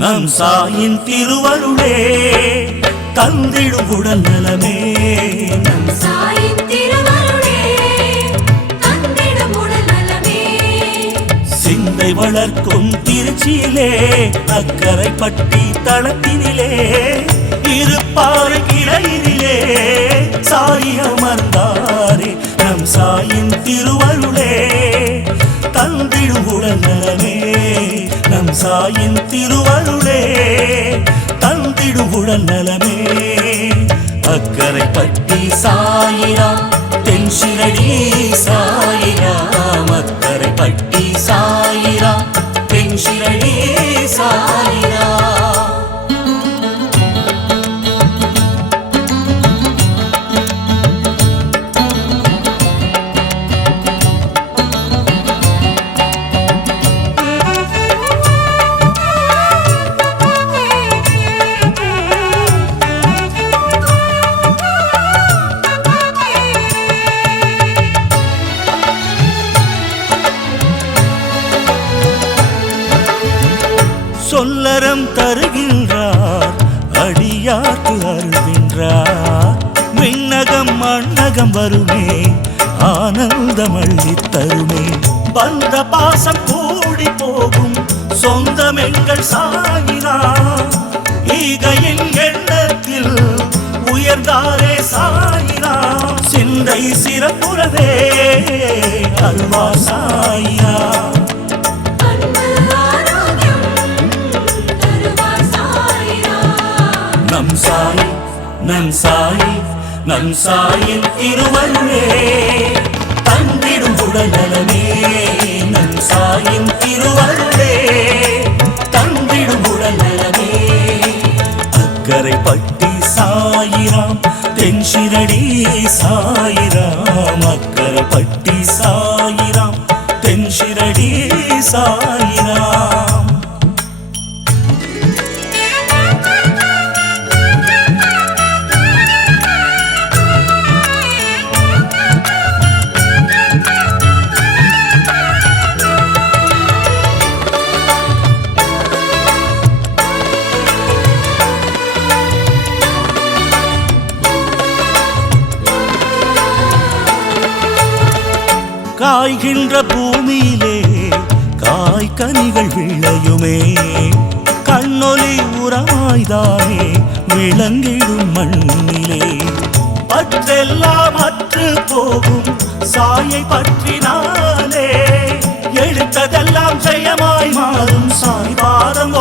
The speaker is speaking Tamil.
நம் சாயின் திருவருளே தந்திடும் உடல் நலமே. நம் சாயின் திருவருளே தந்திடும் உடல் நலமே. சிந்தை வளர்க்கும் திருச்சியிலே அக்கரைப்பட்டி தளத்தினிலே இருப்பாறை கிளையிலே சாய் அமர்ந்தாரே. நம் சாயின் திருவருளே தந்திடும் உடல் நலமே. நம் சாயின் திருவருளே தந்திடும் உடல் நலமே. அக்கரைப்பட்டி சாயிராம் தென்சிரடி சாயிராம். அக்கரைப்பட்டி சாயிராம் தென்சிரடி சாயிராம். சொல்லறம் தருகின்றார் அடியார்க்கு அருள்கின்றார். விண்ணகம் மண்ணகம் வருமே ஆனந்தம் அள்ளி தருமே. வந்த பாசம் கூடி போகும் சொந்தம் எங்கள் சாயினார். ஈகையின் எண்ணத்தில் உயர்ந்தாரே சாயினார். சிந்தை சிறப்புறவே அல்வா சாயினார். நம் சாய் நம் சாய் நம் சாயின் திருவருளே தந்திடும் உடல் நலமே. நம் சாயின் திருவருளே தந்திடும் உடல் நலமே. அக்கரைப்பட்டி சாயிராம் தென்சிரடி சாயிராம். அக்கரைப்பட்டி சாயிராம் தென்சிரடி சாயிராம். காய்கின்ற பூமியிலே காய்கனிகள் விளையுமே. கண்ணொலி உரமாய்தானே விளங்கிடும் மண்ணிலே. பற்றெல்லாம் அற்று போகும் சாயை பற்றினாலே. எழுத்ததெல்லாம் ஜெயமாய் மாறும் சாய் பாதம்